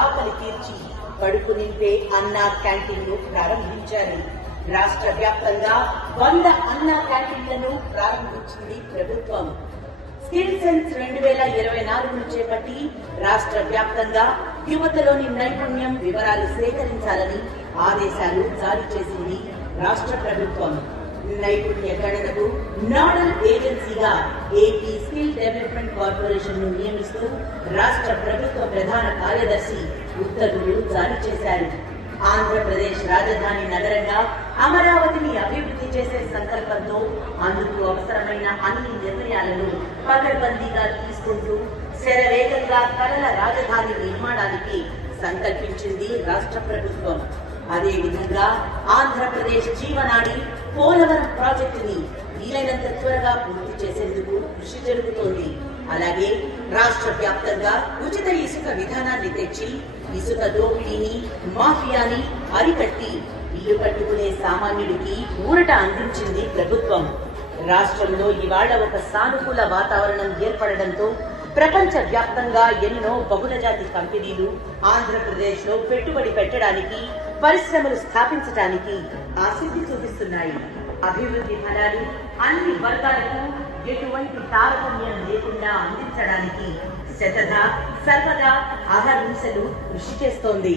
ఆకలి తీర్చి కడుపు నింపే అన్నా క్యాంటీన్లు ప్రారంభించారు. రాష్ట్ర వ్యాప్తంగా వంద అన్న క్యాంటీన్లను ప్రారంభించింది ప్రభుత్వం. స్కిల్ సెన్స్ రెండు వేల ఇరవై నాలుగును చేపట్టి రాష్ట్ర వ్యాప్తంగా యువతలోని నైపుణ్యం వివరాలు సేకరించాలని ఆదేశాలు జారీ చేసింది రాష్ట్ర ప్రభుత్వం. నైపుణ్య గణనకు నోడల్ ఏజెన్సీగా ఏపీ స్కిల్ డెవలప్మెంట్ కార్పొరేషన్ను నియమిస్తూ రాష్ట్ర ప్రభుత్వ ప్రధాన కార్యదర్శి ఉత్తర్వులు జారీ చేశారు. ఆంధ్రప్రదేశ్ రాజధాని నగరంగా అమరావతిని అభివృద్ధి చేసే సంకల్పంతో అందుకు అవసరమైన అన్ని నిర్ణయాలను పకడ్బందీగా తీసుకుంటూ శరవేగంగా కళల రాజధాని నిర్మాణానికి సంకల్పించింది రాష్ట్ర ప్రభుత్వం. అదేవిధంగా ఆంధ్రప్రదేశ్ జీవనాడి పోలవరం ప్రాజెక్టుని వీలైనంత త్వరగా పూర్తి చేసేందుకు కృషి జరుగుతోంది. అలాగే రాష్ట్ర వ్యాప్తంగా ఉచిత ఇసుక విధానాన్ని తెచ్చి ఇసుక దోపిడీని మాఫియాని అరికట్టి ఇల్లు కట్టుకునే సామాన్యుడికి ఊరట అందించింది ప్రభుత్వం. రాష్ట్రంలో ఇవాళ ఒక సానుకూల వాతావరణం ఏర్పడడంతో ప్రపంచ వ్యాప్తంగా ఎన్నో బహుళజాతి కంపెనీలు ఆంధ్రప్రదేశ్లో పెట్టుబడి పెట్టడానికి పరిశ్రమలు స్థాపించడానికి ఆసక్తి చూపిస్తున్నాయి. అభివృద్ధి ఫలాలు అన్ని వర్గాలకు ఎటువంటి తారతమ్యం లేకుండా అందించడానికి శతధ సర్వదా అహర్నిశలు కృషి చేస్తోంది.